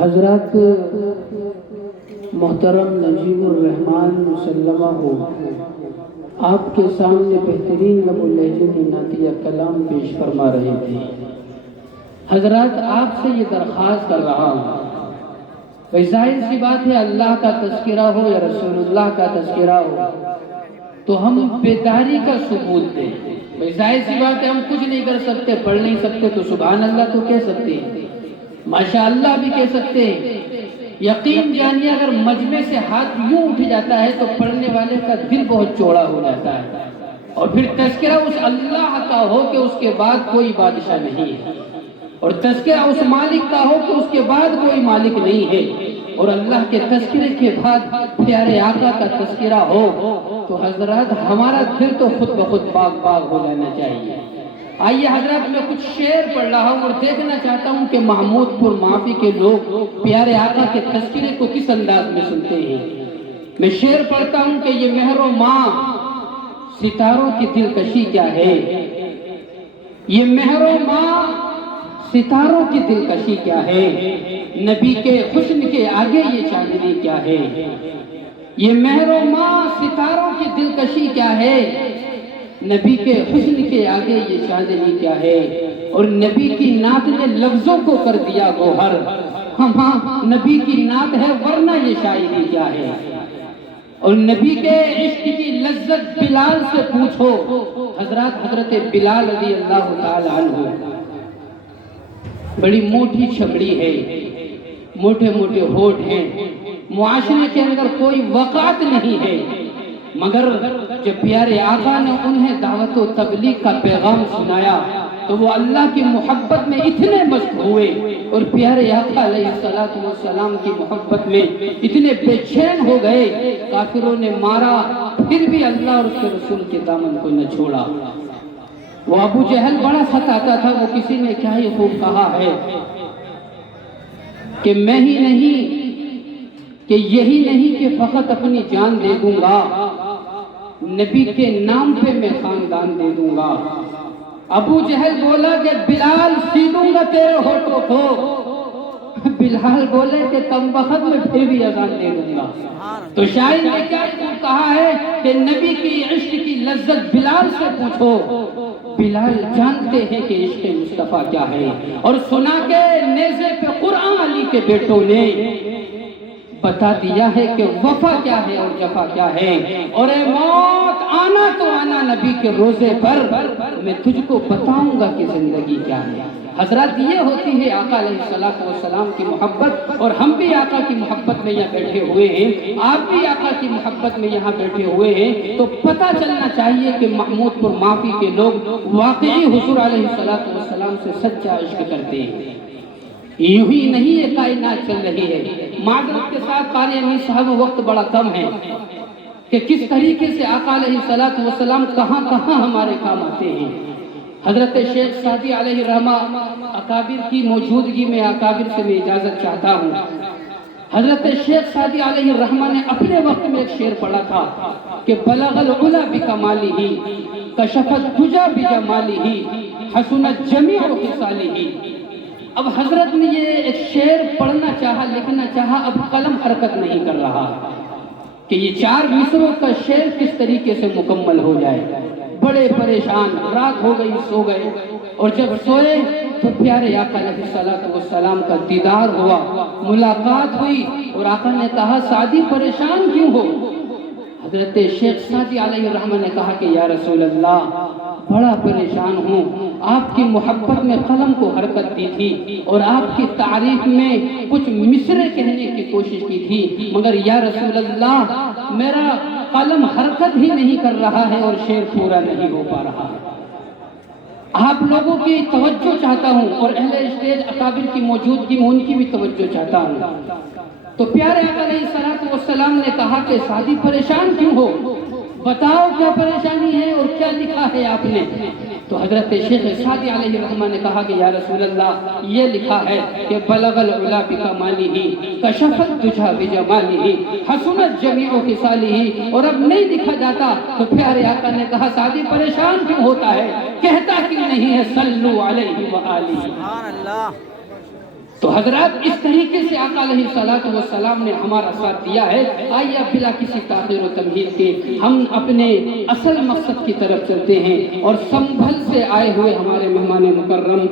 حضرت محترم نجیب الرحمان مسلمہ ہو، آپ کے سامنے بہترین لب و لہجے میں نعتیہ کلام پیش فرما رہے تھے۔ حضرات، آپ سے یہ درخواست کر رہا ہوں، بھئی ظاہر سی بات ہے، اللہ کا تذکرہ ہو یا رسول اللہ کا تذکرہ ہو تو ہم بیداری کا ثبوت دیں۔ بھئی ظاہر سی بات ہے، ہم کچھ نہیں کر سکتے، پڑھ نہیں سکتے تو سبحان اللہ تو کہہ سکتے ہیں، ماشاءاللہ بھی کہہ سکتے ہیں۔ یقین جانیے، اگر مجمع سے ہاتھ یوں اٹھ جاتا ہے تو پڑھنے والے کا دل بہت چوڑا ہو جاتا ہے، اور پھر تذکرہ اس اللہ کا ہو کہ اس کے بعد کوئی بادشاہ نہیں ہے، اور تذکرہ اس مالک کا ہو کہ اس کے بعد کوئی مالک نہیں ہے، اور اللہ کے تذکرے کے بعد پیارے آقا کا تذکرہ ہو تو حضرات ہمارا دل تو خود بخود باغ باغ ہو جانا چاہیے۔ آئیے حضرات، میں کچھ شعر پڑھ رہا ہوں اور دیکھنا چاہتا ہوں کہ محمود پور معافی کے لوگ پیارے آقا کے تذکرے کو کس انداز میں سنتے ہیں۔ میں شعر پڑھتا ہوں کہ یہ مہر و ماں ستاروں کی دلکشی کیا ہے، یہ مہر و ماں ستاروں کی دلکشی کیا ہے، نبی کے حسن کے آگے یہ چاندنی کیا ہے، یہ مہر و ماں ستاروں کی دلکشی کیا ہے، نبی کے حسن کے آگے یہ چاندنی کیا ہے، اور نبی کی نعت نے لفظوں کو کر دیا گوہر، ہاں نبی کی نعت ہے ورنہ یہ شاعری کیا ہے، اور نبی کے عشق کی لذت بلال سے پوچھو۔ حضرات، حضرت بلال رضی اللہ تعالی عنہ بڑی موٹی چھبڑی ہے، موٹے موٹے ہونٹ ہیں، معاشرے کے اندر کوئی وقعت نہیں ہے، مگر جب پیارے آقا نے انہیں دعوت و تبلیغ کا پیغام سنایا تو وہ اللہ کی محبت میں اتنے مست ہوئے، اور پیارے آقا علیہ السلام کی محبت میں اتنے بے چین ہو گئے، کافروں نے مارا پھر بھی اللہ اور اس کے رسول کے دامن کو نہ چھوڑا۔ وہ ابو جہل بڑا ستاتا تھا، وہ کسی نے کیا ہی خوب کہا ہے کہ میں ہی نہیں، کہ یہی نہیں کہ فقط اپنی جان دے دوں گا، نبی کے نام پہ میں خاندان دے دوں گا۔ ابو جہل بولا کہ بلال سی دوں گا تیرے ہونٹوں کو، بلال بولے کہ کم وقت میں پھر بھی اذان دے دوں گا۔ تو شاعر نے کیا کہا ہے کہ نبی کی عشق کی لذت بلال سے پوچھو، بلال جانتے ہیں کہ عشق مصطفیٰ کیا ہے، اور سنا کے نیزے پہ قرآن علی کے بیٹوں نے بتا دیا ہے کہ وفا کیا ہے اور جفا کیا ہے، اور اے موت آنا تو آنا نبی کے روزے پر، میں تجھ کو بتاؤں گا کہ زندگی کیا ہے۔ حضرات، یہ ہوتی ہے آقا علیہ السلام کی محبت، اور ہم بھی آقا کی محبت میں یہاں بیٹھے ہوئے ہیں، آپ بھی آقا کی محبت میں یہاں بیٹھے ہوئے ہیں، تو پتہ چلنا چاہیے کہ محمود پور معافی کے لوگ واقعی حضور علیہ السلام سے سچا عشق کرتے ہیں۔ یوں ہی نہیں یہ کائنات چل رہی ہے۔ معذرت کے ساتھ قاری امین صاحب، وقت بڑا کم ہے کہ کس طریقے سے آقا علیہ السلام کہاں کہاں ہمارے کام آتے ہیں۔ حضرت شیخ سعدی علیہ الرحمہ اکابر کی موجودگی میں اکابر سے میں اجازت چاہتا ہوں۔ حضرت شیخ سعدی علیہ الرحمہ نے اپنے وقت میں ایک شعر پڑھا تھا کہ بلغ العلا بکمالہ، کشف الدجی بجمالہ، حسنت جمیع خصالہ۔ اب حضرت نے یہ ایک شعر پڑھنا چاہا، لکھنا چاہا، اب قلم حرکت نہیں کر رہا کہ یہ 4 مصروں کا شعر کس طریقے سے مکمل ہو جائے۔ بڑے پریشان، رات ہو گئی، سو گئے، اور جب سوئے تو پیارے آقا علیہ السلام کا دیدار ہوا، ملاقات ہوئی، اور آقا نے کہا سعدی پریشان کیوں ہو؟ حضرت شیخ سعدی علیہ الرحمہ نے کہا کہ یا رسول اللہ، بڑا پریشان ہوں، آپ کی محبت میں قلم کو حرکت دی تھی، اور آپ کی تعریف میں کچھ مصرے کہنے کی کوشش کی تھی، مگر یا رسول اللہ میرا قلم حرکت ہی نہیں کر رہا ہے اور شعر پورا نہیں ہو پا رہا ہے۔ آپ لوگوں کی توجہ چاہتا ہوں، اور اہل اسٹیج اکابر کی موجودگی میں ان کی بھی توجہ چاہتا ہوں۔ تو پیارے آقا علیہ السلام نے کہا کہ سعدی پریشان کیوں ہو، بتاؤ کیا پریشانی ہے اور کیا لکھا ہے آپ نے؟ تو حضرت شیخ سعدی علیہ الرحمہ نے کہا کہ یا رسول اللہ، یہ لکھا ہے کہ بلغ العلا بکمالہ، کشف الدجی بجمالہ، حسنت جمیع خصالہ، اور اب نہیں لکھا جاتا۔ تو پیارے آقا نے کہا سعدی پریشان کیوں ہوتا ہے، کہتا کیوں نہیں ہے صلو علیہ وآلہ۔ سبحان اللہ۔ تو حضرات اس طریقے سے آقا علیہ السلام نے ہمارا ساتھ دیا ہے. آئیے اب بلا کسی تاخیر و تمہید کے ہم اپنے اصل مقصد کی طرف چلتے ہیں اور سنبھل سے آئے ہوئے ہمارے مہمان مکرم